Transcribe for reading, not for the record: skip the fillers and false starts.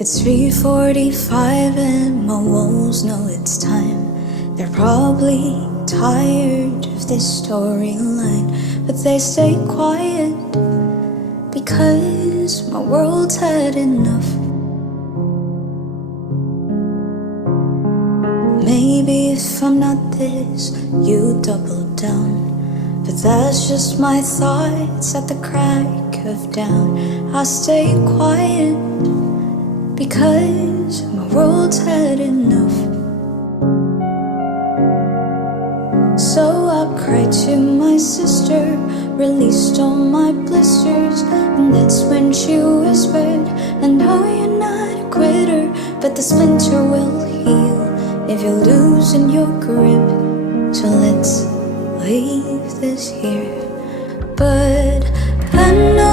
It's 3:45 and my wolves know it's time. They're probably tired of this storyline, but they stay quiet because my world's had enough. Maybe if I'm not this, you double down, but that's just my thoughts at the crack of dawn. I stay quiet because my world's had enough. So I cried to my sister, released all my blisters, and that's when she whispered, I know you're not a quitter, but the splinter will heal if you're losing your grip. So let's leave this here. But I know